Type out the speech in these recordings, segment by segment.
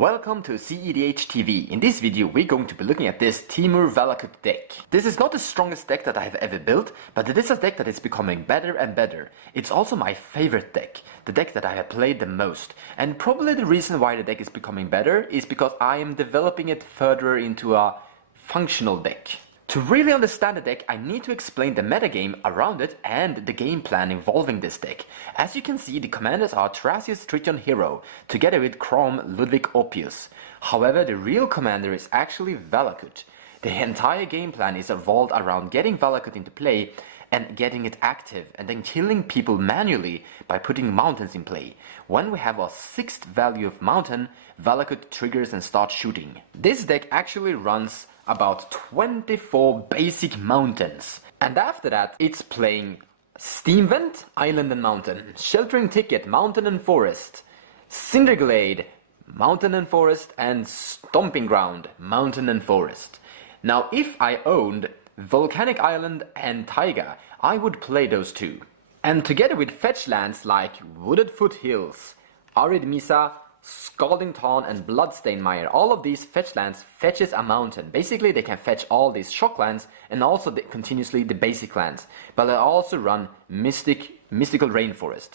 Welcome to cEDH TV. In this video we're going to be looking at this Temur Valakut deck. This is not the strongest deck that I have ever built, but it is a deck that is becoming better and better. It's also my favorite deck, the deck that I have played the most. And probably the reason why the deck is becoming better is because I am developing it further into a functional deck. To really understand the deck, I need to explain the metagame around it and the game plan involving this deck. As you can see, the commanders are Thrasios Trition Hero, together with Chrome Ludwig Oppius. However, the real commander is actually Valakut. The entire game plan is evolved around getting Valakut into play and getting it active, and then killing people manually by putting mountains in play. When we have a 6th value of mountain, Valakut triggers and starts shooting. This deck actually runs about 24 basic mountains, and after that it's playing Steam Vent, Island and Mountain, Sheltering Ticket, Mountain and Forest, Cinderglade, Mountain and Forest, and Stomping Ground, Mountain and Forest. Now if I owned Volcanic Island and Taiga, I would play those two. And together with fetch lands like Wooded Foothills, Arid Misa, Scalding Tarn and Bloodstained Mire, all of these fetch lands fetches a mountain. Basically they can fetch all these shock lands and also continuously the basic lands, but I also run Mystical Rainforest.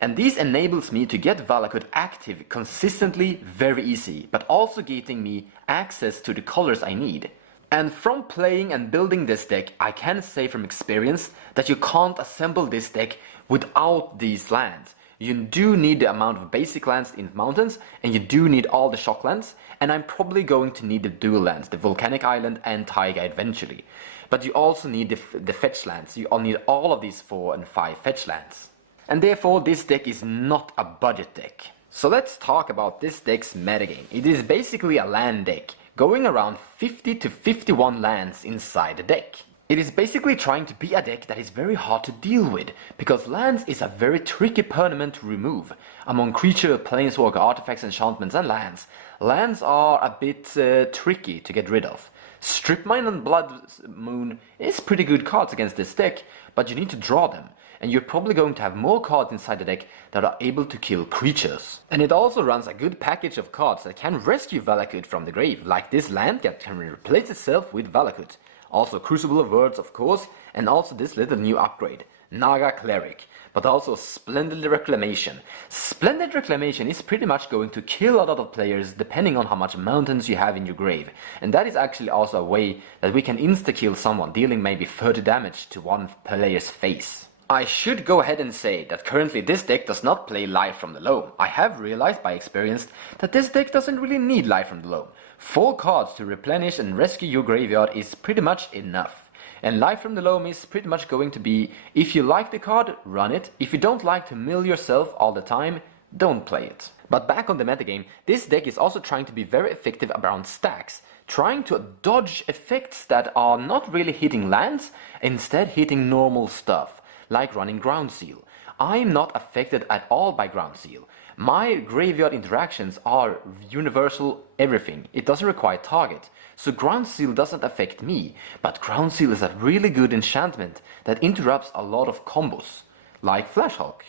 And this enables me to get Valakut active consistently very easy, but also getting me access to the colors I need. And from playing and building this deck, I can say from experience that you can't assemble this deck without these lands. You do need the amount of basic lands in mountains, and you do need all the shock lands, and I'm probably going to need the dual lands, the Volcanic Island and Taiga eventually. But you also need the fetch lands. You all need all of these 4 and 5 fetch lands. And therefore this deck is not a budget deck. So let's talk about this deck's metagame. It is basically a land deck, going around 50 to 51 lands inside the deck. It is basically trying to be a deck that is very hard to deal with, because lands is a very tricky permanent to remove. Among creature, planeswalker, artifacts, enchantments and lands, lands are a bit tricky to get rid of. Strip Mine and Blood Moon is pretty good cards against this deck, but you need to draw them. And you're probably going to have more cards inside the deck that are able to kill creatures. And it also runs a good package of cards that can rescue Valakut from the grave, like this land that can replace itself with Valakut. Also Crucible of Words, of course, and also this little new upgrade, Naga Cleric, but also Splendid Reclamation. Splendid Reclamation is pretty much going to kill a lot of players depending on how much mountains you have in your grave. And that is actually also a way that we can insta-kill someone, dealing maybe 30 damage to one player's face. I should go ahead and say that currently this deck does not play Life from the Loam. I have realized by experience that this deck doesn't really need Life from the Loam. 4 cards to replenish and rescue your graveyard is pretty much enough. And Life from the Loam is pretty much going to be, if you like the card, run it. If you don't like to mill yourself all the time, don't play it. But back on the metagame, this deck is also trying to be very effective around stacks, trying to dodge effects that are not really hitting lands, instead hitting normal stuff, like running Ground Seal. I am not affected at all by Ground Seal. My graveyard interactions are universal everything. It doesn't require target. So Ground Seal doesn't affect me, but Ground Seal is a really good enchantment that interrupts a lot of combos, like Flash Hulk,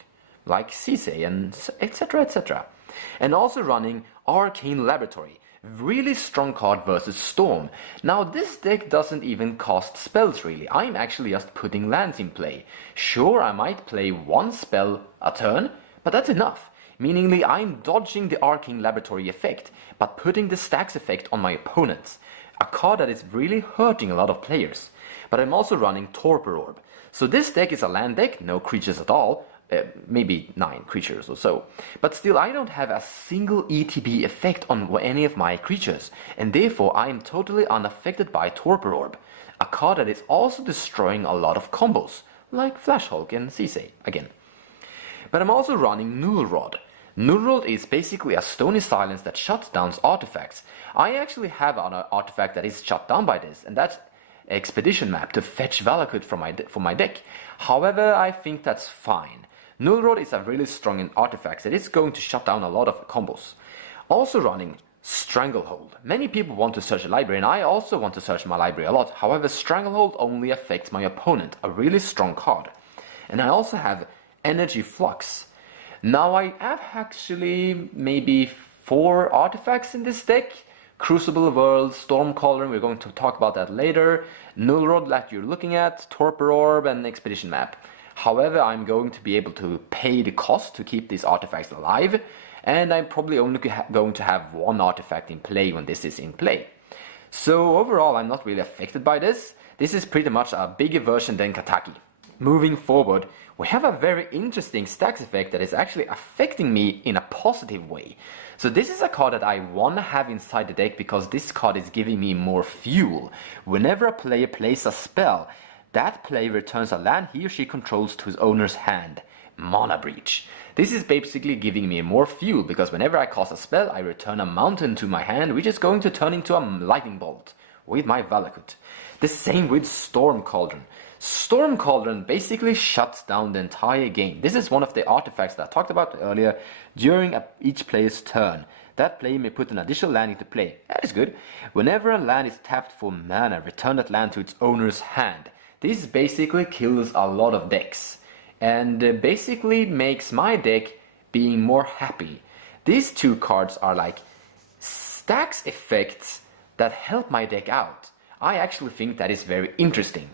like Cisse, and etc, etc. And also running Arcane Laboratory. Really strong card versus Storm. Now this deck doesn't even cost spells really. I'm actually just putting lands in play. Sure, I might play 1 spell a turn, but that's enough. Meaningly I'm dodging the Arcane Laboratory effect, but putting the Stax effect on my opponents. A card that is really hurting a lot of players. But I'm also running Torpor Orb. So this deck is a land deck, no creatures at all. Maybe 9 creatures or so. But still I don't have a single ETB effect on any of my creatures, and therefore I am totally unaffected by Torpor Orb, a card that is also destroying a lot of combos, like Flash Hulk and Cisse again. But I'm also running Null Rod. Null Rod is basically a Stony Silence that shuts down artifacts. I actually have an artifact that is shut down by this, and that's Expedition Map to fetch Valakut from my deck. However, I think that's fine. Null Rod is a really strong artifact that is going to shut down a lot of combos. Also running Stranglehold. Many people want to search a library, and I also want to search my library a lot. However, Stranglehold only affects my opponent, a really strong card. And I also have Energy Flux. Now I have actually maybe 4 artifacts in this deck. Crucible World, Storm Cauldron, we're going to talk about that later. Null Rod that you're looking at, Torpor Orb, and Expedition Map. However, I'm going to be able to pay the cost to keep these artifacts alive, and I'm probably only going to have 1 artifact in play when this is in play. So overall, I'm not really affected by this. This is pretty much a bigger version than Kataki. Moving forward, we have a very interesting Stax effect that is actually affecting me in a positive way. So this is a card that I want to have inside the deck because this card is giving me more fuel. Whenever a player plays a spell, that player returns a land he or she controls to his owner's hand. Mana Breach. This is basically giving me more fuel because whenever I cast a spell, I return a mountain to my hand, which is going to turn into a lightning bolt with my Valakut. The same with Storm Cauldron. Storm Cauldron basically shuts down the entire game. This is one of the artifacts that I talked about earlier. During each player's turn, that player may put an additional land into play. That is good. Whenever a land is tapped for mana, return that land to its owner's hand. This basically kills a lot of decks and basically makes my deck being more happy. These 2 cards are like Stax effects that help my deck out. I actually think that is very interesting.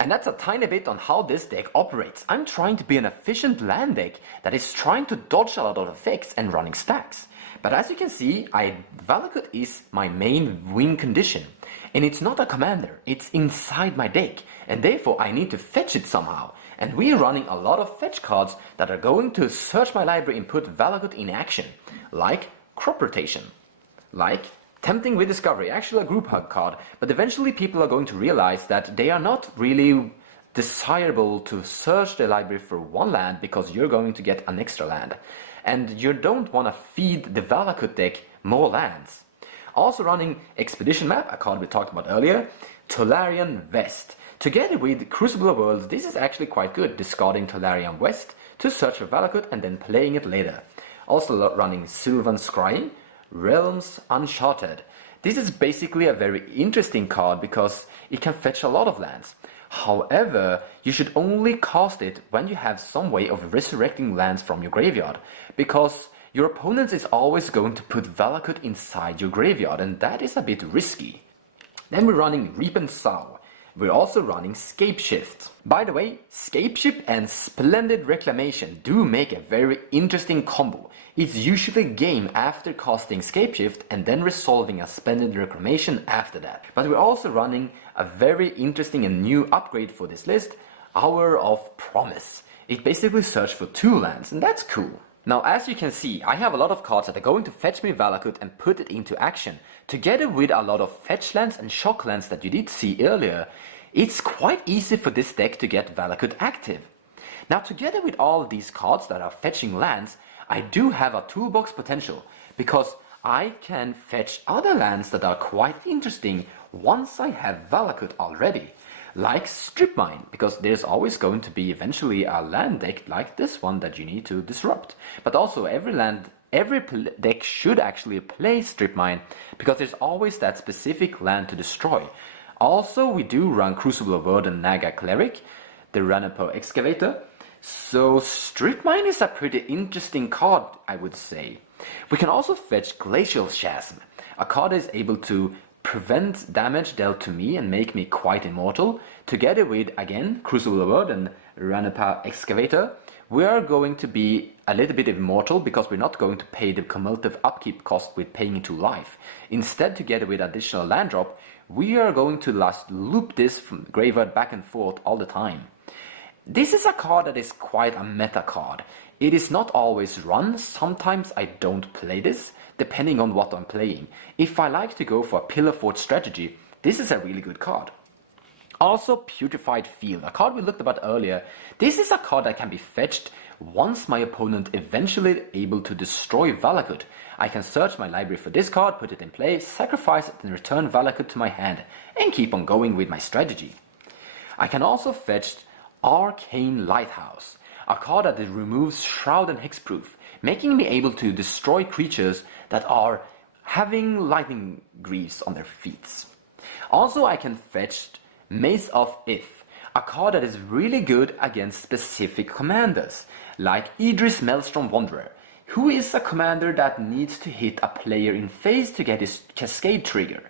And that's a tiny bit on how this deck operates. I'm trying to be an efficient land deck that is trying to dodge a lot of effects and running stacks. But as you can see, Valakut is my main win condition. And it's not a commander, it's inside my deck. And therefore I need to fetch it somehow. And we are running a lot of fetch cards that are going to search my library and put Valakut in action. Like Crop Rotation. Like Tempting with Discovery, actually a group hug card, but eventually people are going to realize that they are not really desirable to search the library for 1 land because you're going to get an extra land. And you don't want to feed the Valakut deck more lands. Also running Expedition Map, a card we talked about earlier, Tolarian West. Together with Crucible of Worlds, this is actually quite good, discarding Tolarian West to search for Valakut and then playing it later. Also running Sylvan Scrying, Realms Uncharted. This is basically a very interesting card because it can fetch a lot of lands. However, you should only cast it when you have some way of resurrecting lands from your graveyard, because your opponent is always going to put Valakut inside your graveyard, and that is a bit risky. Then we're running Reap and Sow. We're also running Scapeshift. By the way, Scapeshift and Splendid Reclamation do make a very interesting combo. It's usually game after casting Scapeshift and then resolving a Splendid Reclamation after that. But we're also running a very interesting and new upgrade for this list, Hour of Promise. It basically searches for 2 lands, and that's cool. Now, as you can see, I have a lot of cards that are going to fetch me Valakut and put it into action. Together with a lot of fetch lands and shock lands that you did see earlier, it's quite easy for this deck to get Valakut active. Now, together with all of these cards that are fetching lands, I do have a toolbox potential, because I can fetch other lands that are quite interesting once I have Valakut already. Like Strip Mine, because there's always going to be eventually a land deck like this one that you need to disrupt. But also every deck should actually play Strip Mine, because there's always that specific land to destroy. Also, we do run Crucible of Word and Naga Cleric, the Ranapo Excavator. So Strip Mine is a pretty interesting card, I would say. We can also fetch Glacial Chasm, a card that is able to prevent damage dealt to me and make me quite immortal. Together with, again, Crucible of Word and Ranapa Excavator, we are going to be a little bit immortal because we're not going to pay the cumulative upkeep cost with paying into life. Instead, together with additional land drop, we are going to loop this from graveyard back and forth all the time. This is a card that is quite a meta card. It is not always run. Sometimes I don't play this, depending on what I'm playing. If I like to go for a Pillar Fort strategy, this is a really good card. Also, Putrefied Field, a card we looked about earlier. This is a card that can be fetched once my opponent eventually able to destroy Valakut. I can search my library for this card, put it in play, sacrifice it and return Valakut to my hand, and keep on going with my strategy. I can also fetch Arcane Lighthouse, a card that removes Shroud and Hexproof, making me able to destroy creatures that are having lightning greaves on their feet. Also, I can fetch Maze of Ith, a card that is really good against specific commanders, like Idris Maelstrom Wanderer. Who is a commander that needs to hit a player in phase to get his cascade trigger?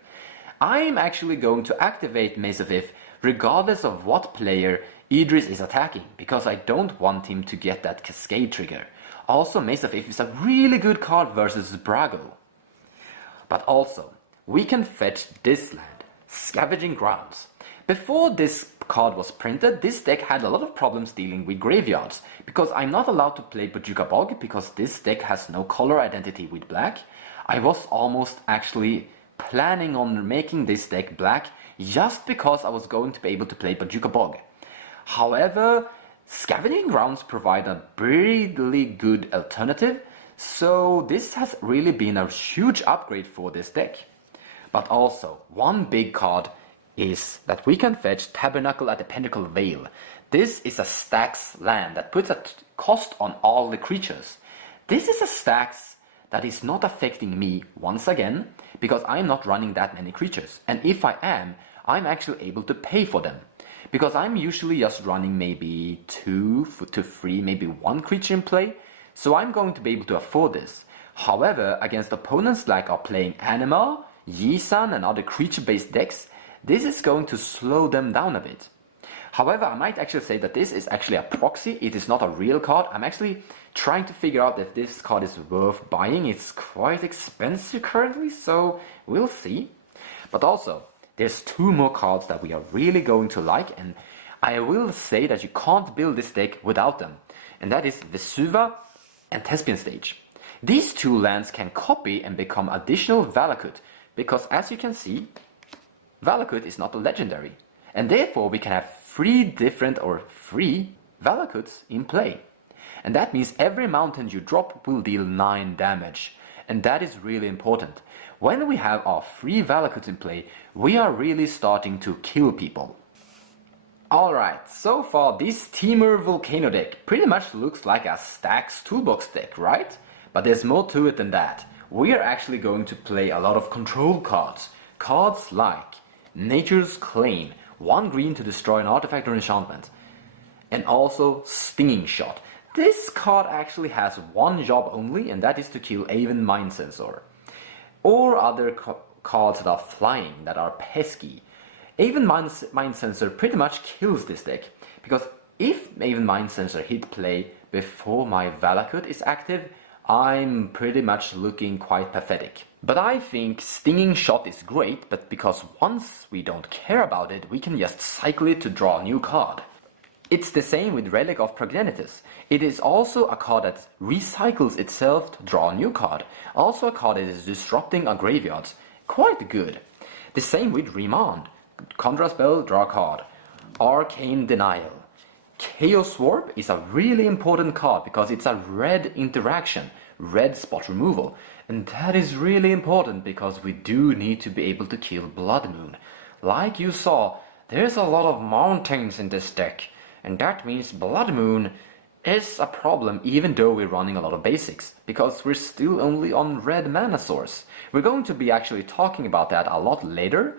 I'm actually going to activate Mace of Ith regardless of what player Idris is attacking, because I don't want him to get that cascade trigger. Also, Mace of Ith is a really good card versus Brago. But also, we can fetch this land, Scavenging Grounds. Before this card was printed, this deck had a lot of problems dealing with graveyards, because I'm not allowed to play Bojuka Bog because this deck has no color identity with black. I was almost actually planning on making this deck black just because I was going to be able to play Bojuka Bog. However, Scavenging Grounds provide a really good alternative, so this has really been a huge upgrade for this deck. But also, one big card is that we can fetch Tabernacle at the Pentacle Vale. This is a Stax land that puts a cost on all the creatures. This is a Stax that is not affecting me once again, because I'm not running that many creatures. And if I am, I'm actually able to pay for them. Because I'm usually just running maybe 2 to 3, maybe 1 creature in play. So I'm going to be able to afford this. However, against opponents like are playing Anima, Yisan and other creature-based decks, this is going to slow them down a bit. However, I might actually say that this is actually a proxy, it is not a real card. I'm actually trying to figure out if this card is worth buying. It's quite expensive currently, so we'll see. But also, there's 2 more cards that we are really going to like, and I will say that you can't build this deck without them. And that is Vesuva and Thespian Stage. These 2 lands can copy and become additional Valakut, because as you can see, Valakut is not a legendary, and therefore we can have 3 Valakuts in play. And that means every mountain you drop will deal 9 damage, and that is really important. When we have our 3 Valakuts in play, we are really starting to kill people. Alright, so far this Temur Volcano deck pretty much looks like a Stax toolbox deck, right? But there's more to it than that. We are actually going to play a lot of control cards. Cards like Nature's Claim, 1 green to destroy an artifact or enchantment. And also Stinging Shot. This card actually has 1 job only, and that is to kill Aven Mind Sensor. Or other cards that are flying, that are pesky. Aven Mind Sensor pretty much kills this deck, because if Aven Mind Sensor hit play before my Valakut is active, I'm pretty much looking quite pathetic. But I think Stinging Shot is great, but because once we don't care about it, we can just cycle it to draw a new card. It's the same with Relic of Progenitus. It is also a card that recycles itself to draw a new card. Also a card that is disrupting our graveyards. Quite good. The same with Remand. Conjure spell, draw a card. Arcane Denial. Chaos Warp is a really important card because it's a red interaction, red spot removal. And that is really important because we do need to be able to kill Blood Moon. Like you saw, there's a lot of mountains in this deck. And that means Blood Moon is a problem even though we're running a lot of basics, because we're still only on red mana source. We're going to be actually talking about that a lot later.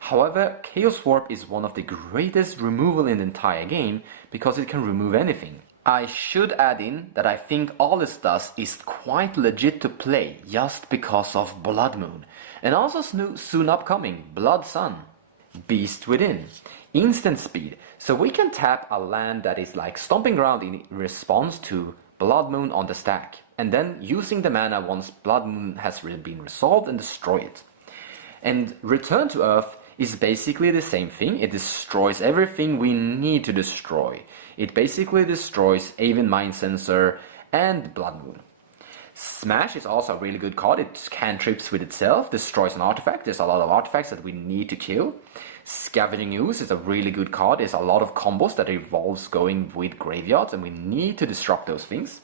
However, Chaos Warp is one of the greatest removal in the entire game because it can remove anything. I should add in that I think all this does is quite legit to play just because of Blood Moon. And also soon upcoming, Blood Sun. Beast Within. Instant speed, so we can tap a land that is like Stomping Ground in response to Blood Moon on the stack, and then using the mana once Blood Moon has been resolved and destroy it. And Return to Earth is basically the same thing. It destroys everything we need to destroy. It basically destroys Aven Mind Sensor and Blood Moon. Smash is also a really good card. It cantrips with itself, destroys an artifact. There's a lot of artifacts that we need to kill. Scavenging Ooze is a really good card. There's a lot of combos that involves going with graveyards, and we need to disrupt those things.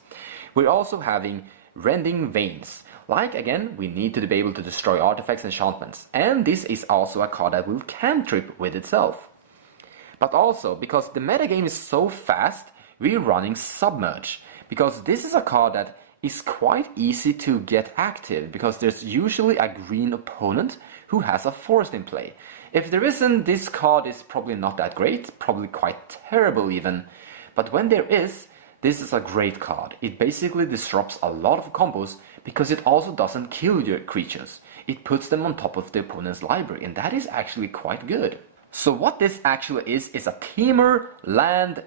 We're also having Rending Veins. Like, again, we need to be able to destroy artifacts and enchantments. And this is also a card that will cantrip with itself. But also, because the metagame is so fast, we're running Submerge. Because this is a card that is quite easy to get active, because there's usually a green opponent who has a forest in play. If there isn't, this card is probably not that great, probably quite terrible even. But when there is, This is a great card. It basically disrupts a lot of combos because it also doesn't kill your creatures. It puts them on top of the opponent's library, and that is actually quite good. So what this actually is a Temur, land,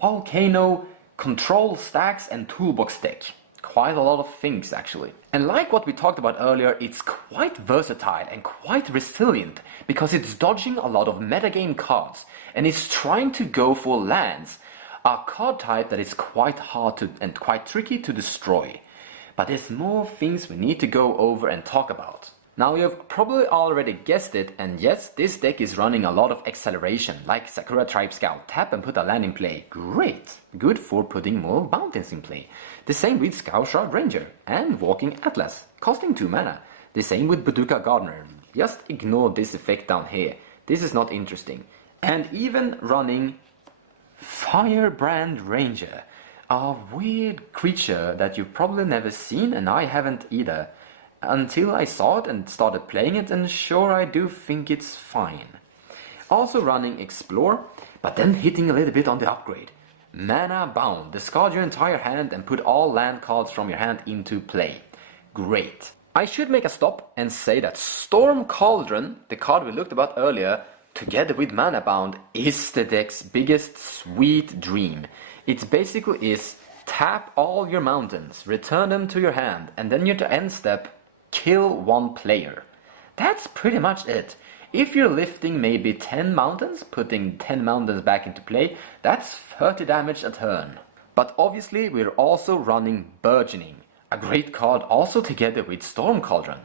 volcano, control, stacks and toolbox deck. Quite a lot of things actually. And like what we talked about earlier, it's quite versatile and quite resilient because it's dodging a lot of metagame cards and it's trying to go for lands, a card type that is quite hard to and quite tricky to destroy. But there's more things we need to go over and talk about. Now you've probably already guessed it, and yes, this deck is running a lot of acceleration, like Sakura Tribe Scout, tap and put a land in play. Great! Good for putting more mountains in play. The same with Scout Shard Ranger and Walking Atlas, costing 2 mana. The same with Baduka Gardener. Just ignore this effect down here. This is not interesting. And even running Firebrand Ranger, a weird creature that you've probably never seen, and I haven't either. Until I saw it and started playing it, and sure, I do think it's fine. Also running Explore, but then hitting a little bit on the upgrade. Mana Bound, discard your entire hand and put all land cards from your hand into play. Great. I should make a stop and say that Storm Cauldron, the card we looked about earlier, together with Mana Bound, is the deck's biggest sweet dream. It basically is tap all your mountains, return them to your hand, and then your end step, kill one player. That's pretty much it. If you're lifting maybe 10 mountains, putting 10 mountains back into play, that's 30 damage a turn. But obviously we're also running Burgeoning, a great card also together with Storm Cauldron.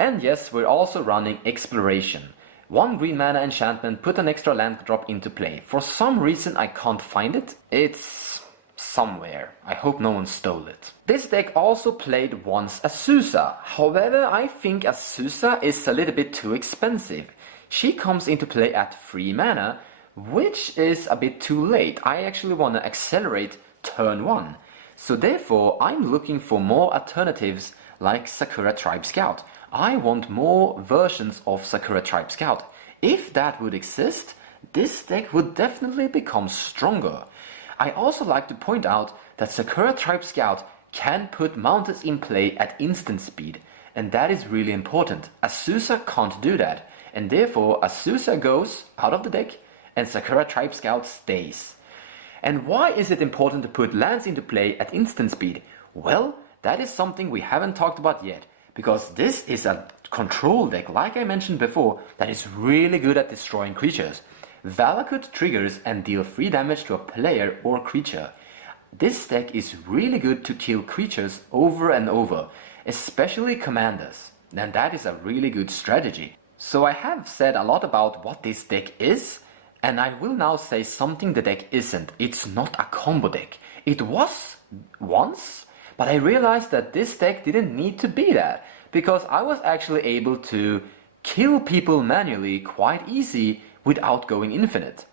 And yes, we're also running Exploration. 1 green mana enchantment, put an extra land drop into play. For some reason I can't find it. It's somewhere. I hope no one stole it. This deck also played once Azusa. However, I think Azusa is a little bit too expensive. She comes into play at 3 mana, which is a bit too late. I actually want to accelerate turn 1. So therefore, I'm looking for more alternatives like Sakura Tribe Scout. I want more versions of Sakura Tribe Scout. If that would exist, this deck would definitely become stronger. I also like to point out that Sakura Tribe Scout can put mountains in play at instant speed, and that is really important. Azusa can't do that, and therefore Azusa goes out of the deck and Sakura Tribe Scout stays. And why is it important to put lands into play at instant speed? Well, that is something we haven't talked about yet, because this is a control deck, like I mentioned before, that is really good at destroying creatures. Valakut triggers and deal 3 damage to a player or creature. This deck is really good to kill creatures over and over, especially commanders, and that is a really good strategy. So I have said a lot about what this deck is, and I will now say something the deck isn't. It's not a combo deck. It was once, but I realized that this deck didn't need to be that, because I was actually able to kill people manually quite easy without going infinite.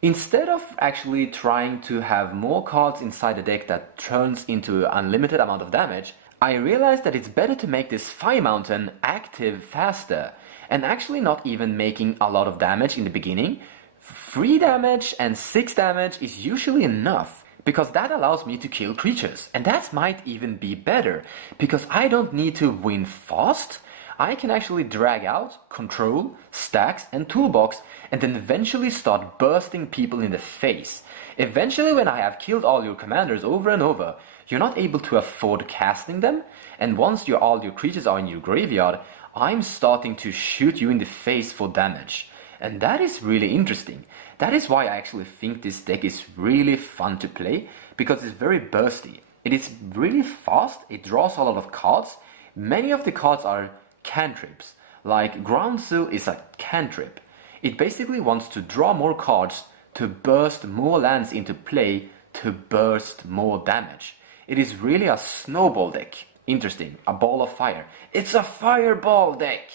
Instead of actually trying to have more cards inside the deck that turns into an unlimited amount of damage, I realized that it's better to make this Fire Mountain active faster, and actually not even making a lot of damage in the beginning. 3 damage and 6 damage is usually enough, because that allows me to kill creatures, and that might even be better, because I don't need to win fast. I can actually drag out, control, stacks and toolbox, and then eventually start bursting people in the face. Eventually, when I have killed all your commanders over and over, you're not able to afford casting them, and once all your creatures are in your graveyard, I'm starting to shoot you in the face for damage. And that is really interesting. That is why I actually think this deck is really fun to play, because it's very bursty. It is really fast, it draws a lot of cards. Many of the cards are cantrips, like Ground Seal is a cantrip. It basically wants to draw more cards to burst more lands into play to burst more damage. It is really a snowball deck. Interesting, a ball of fire. It's a fireball deck!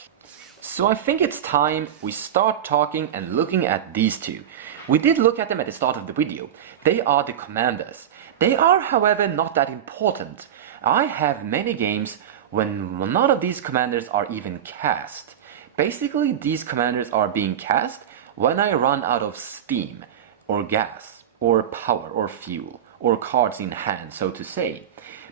So I think it's time we start talking and looking at these two. We did look at them at the start of the video. They are the commanders. They are, however, not that important. I have many games when none of these commanders are even cast. Basically, these commanders are being cast when I run out of steam, or gas, or power, or fuel, or cards in hand, so to say.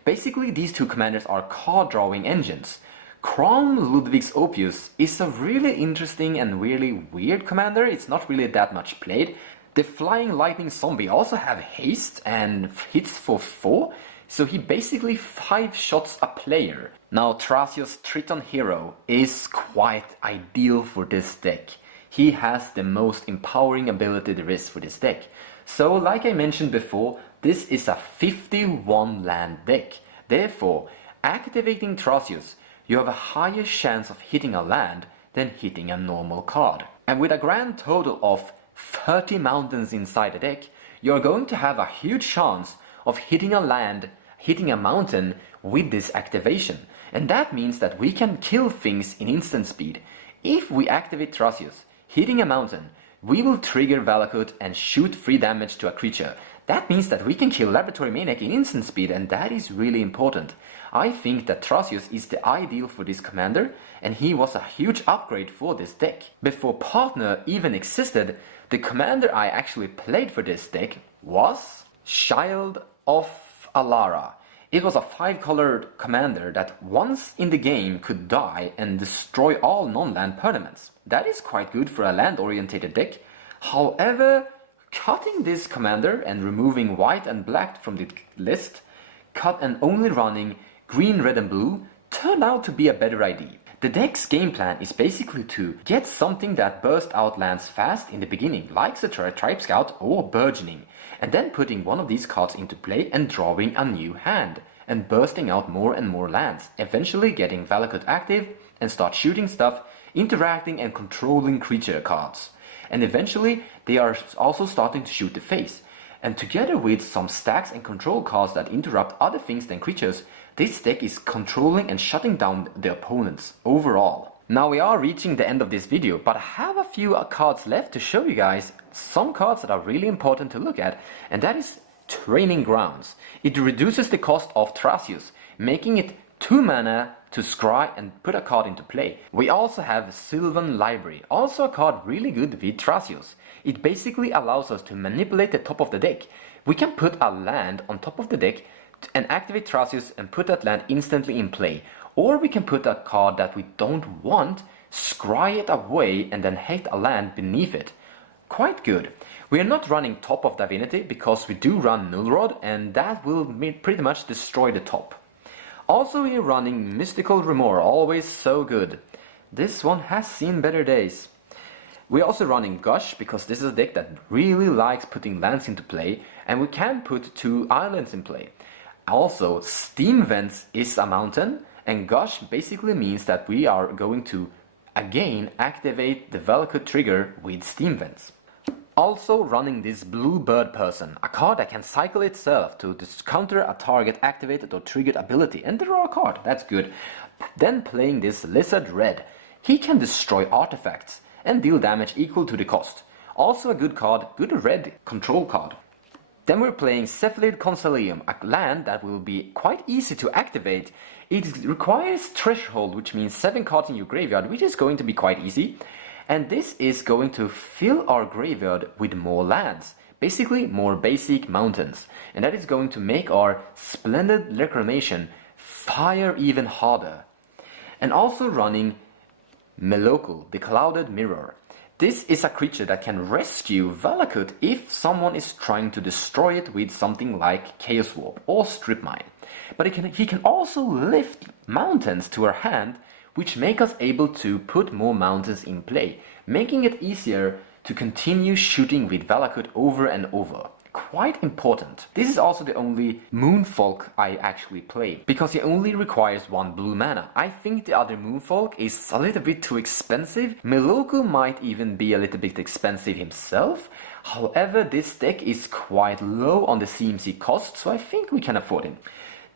Basically, these two commanders are card drawing engines. Crom Ludwig's Opus is a really interesting and really weird commander. It's not really that much played. The Flying Lightning Zombie also have haste and hits for 4, so he basically 5 shots a player. Now Thrasios Triton Hero is quite ideal for this deck. He has the most empowering ability there is for this deck. So like I mentioned before, this is a 51 land deck. Therefore, activating Thrasios, you have a higher chance of hitting a land than hitting a normal card. And with a grand total of 30 mountains inside the deck, you're going to have a huge chance of hitting a land, hitting a mountain with this activation. And that means that we can kill things in instant speed. If we activate Thrasios, hitting a mountain, we will trigger Valakut and shoot 3 damage to a creature. That means that we can kill Laboratory Maniac in instant speed, and that is really important. I think that Thrasios is the ideal for this commander, and he was a huge upgrade for this deck. Before Partner even existed, the commander I actually played for this deck was Child of Alara. It was a 5-colored commander that once in the game could die and destroy all non-land permanents. That is quite good for a land-oriented deck. However, cutting this commander and removing white and black from the list, cut and only running green, red and blue turned out to be a better idea. The deck's game plan is basically to get something that bursts out lands fast in the beginning, like the Tribe Scout or Burgeoning, and then putting one of these cards into play and drawing a new hand, and bursting out more and more lands, eventually getting Valakut active and start shooting stuff, interacting and controlling creature cards. And eventually they are also starting to shoot the face. And together with some stacks and control cards that interrupt other things than creatures, this deck is controlling and shutting down the opponents overall. Now we are reaching the end of this video, but I have a few cards left to show you guys some cards that are really important to look at, and that is Training Grounds. It reduces the cost of Thrasios, making it 2 mana to scry and put a card into play. We also have Sylvan Library, also a card really good with Thrasios. It basically allows us to manipulate the top of the deck. We can put a land on top of the deck and activate Thrasios and put that land instantly in play. Or we can put a card that we don't want, scry it away and then hit a land beneath it. Quite good. We are not running Top of Divinity because we do run Null Rod, and that will pretty much destroy the top. Also we are running Mystical Remor, always so good. This one has seen better days. We're also running Gush because this is a deck that really likes putting lands into play, and we can put 2 islands in play. Also, Steam Vents is a mountain, and Gush basically means that we are going to again activate the Valakut trigger with Steam Vents. Also running this Blue Bird Person, a card that can cycle itself to counter a target activated or triggered ability, and draw a card, that's good. Then playing this Lizard Red, he can destroy artifacts and deal damage equal to the cost. Also a good card, good red control card. Then we're playing Cephalid Consilium, a land that will be quite easy to activate. It requires Threshold, which means 7 cards in your graveyard, which is going to be quite easy. And this is going to fill our graveyard with more lands, basically more basic mountains. And that is going to make our Splendid Reclamation fire even harder. And also running Meloku, the Clouded Mirror. This is a creature that can rescue Valakut if someone is trying to destroy it with something like Chaos Warp or Strip Mine. But he can also lift mountains to our hand, which make us able to put more mountains in play, making it easier to continue shooting with Valakut over and over. Quite important. This is also the only Moonfolk I actually play, because he only requires 1 blue mana. I think the other Moonfolk is a little bit too expensive. Meloku might even be a little bit expensive himself. However, this deck is quite low on the CMC cost, so I think we can afford him.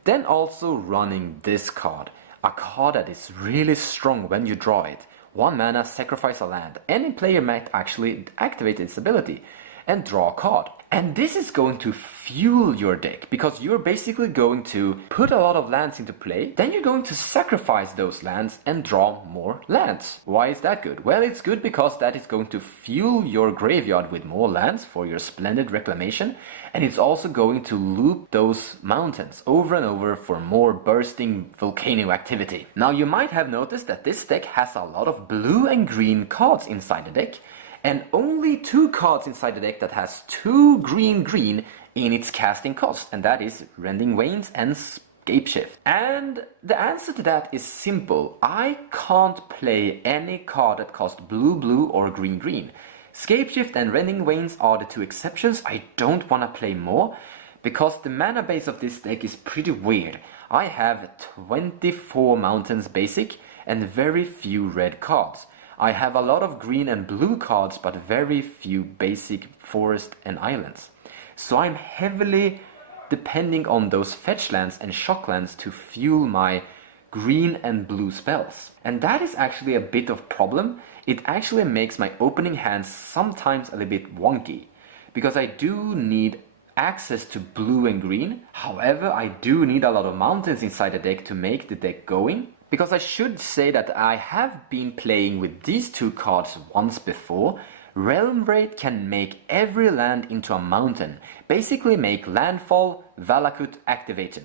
Then also running this card. A card that is really strong when you draw it. 1 mana, sacrifice a land. Any player might actually activate its ability. and draw a card. And this is going to fuel your deck, because you're basically going to put a lot of lands into play, then you're going to sacrifice those lands and draw more lands. Why is that good? Well, it's good because that is going to fuel your graveyard with more lands for your splendid reclamation, and it's also going to loop those mountains over and over for more bursting volcano activity. Now, you might have noticed that this deck has a lot of blue and green cards inside the deck, and only 2 cards inside the deck that has 2 green in its casting cost, and that is Rending Wanes and Scapeshift. And the answer to that is simple. I can't play any card that costs blue or green. Scapeshift and Rending Wanes are the 2 exceptions. I don't want to play more, because the mana base of this deck is pretty weird. I have 24 mountains basic and very few red cards. I have a lot of green and blue cards, but very few basic forest and islands. So I'm heavily depending on those fetch lands and shock lands to fuel my green and blue spells. And that is actually a bit of problem. It actually makes my opening hands sometimes a little bit wonky, because I do need access to blue and green. However, I do need a lot of mountains inside the deck to make the deck going. Because I should say that I have been playing with these 2 cards once before. Realm Raid can make every land into a mountain, basically make landfall Valakut activated.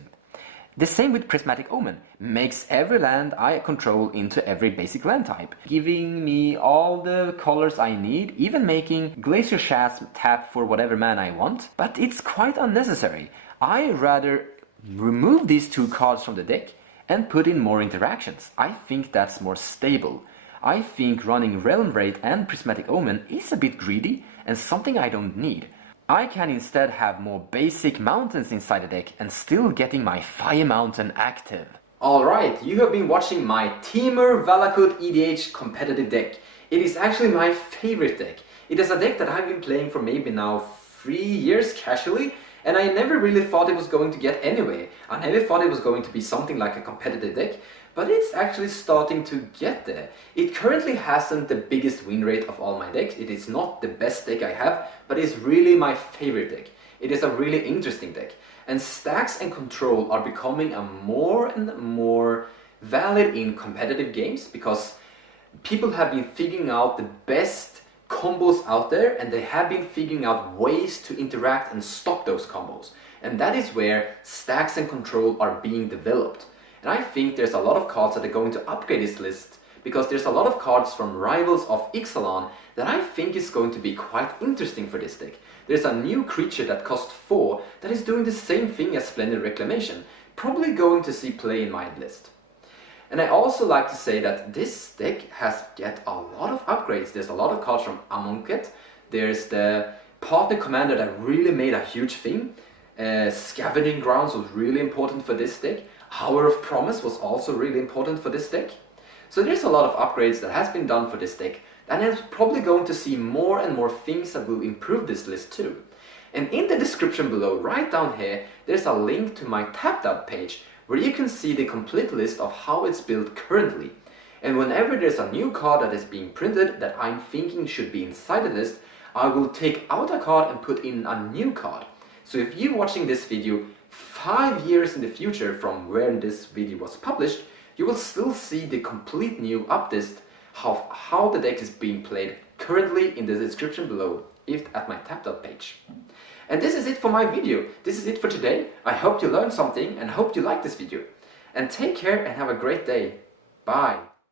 The same with Prismatic Omen, makes every land I control into every basic land type, giving me all the colors I need, even making Glacier Shafts tap for whatever mana I want. But it's quite unnecessary. I rather remove these 2 cards from the deck and put in more interactions. I think that's more stable. I think running Realm Raid and Prismatic Omen is a bit greedy and something I don't need. I can instead have more basic mountains inside the deck and still getting my Fire Mountain active. Alright, you have been watching my Temur Valakut EDH competitive deck. It is actually my favorite deck. It is a deck that I've been playing for maybe now 3 years casually, and I never really thought it was going to get anywhere. I never thought it was going to be something like a competitive deck, but it's actually starting to get there. It currently hasn't the biggest win rate of all my decks. It is not the best deck I have, but it's really my favorite deck. It is a really interesting deck. And Stax and Control are becoming a more and more valid in competitive games, because people have been figuring out the best combos out there, and they have been figuring out ways to interact and stop those combos. And that is where Stax and Control are being developed. And I think there's a lot of cards that are going to upgrade this list, because there's a lot of cards from Rivals of Ixalan that I think is going to be quite interesting for this deck. There's a new creature that costs 4 that is doing the same thing as Splendid Reclamation, probably going to see play in my list. And I also like to say that this deck has get a lot of upgrades. There's a lot of cards from Amonkhet. There's the Partner Commander that really made a huge thing. Scavenging Grounds was really important for this deck. Hour of Promise was also really important for this deck. So there's a lot of upgrades that has been done for this deck, and I'm probably going to see more and more things that will improve this list too. And in the description below, right down here, there's a link to my tapped out page, where you can see the complete list of how it's built currently. And whenever there's a new card that is being printed that I'm thinking should be inside the list, I will take out a card and put in a new card. So if you're watching this video 5 years in the future from where this video was published, you will still see the complete new update of how the deck is being played currently in the description below, if at my tapped out page. And this is it for my video. This is it for today. I hope you learned something and hope you liked this video. And take care and have a great day. Bye.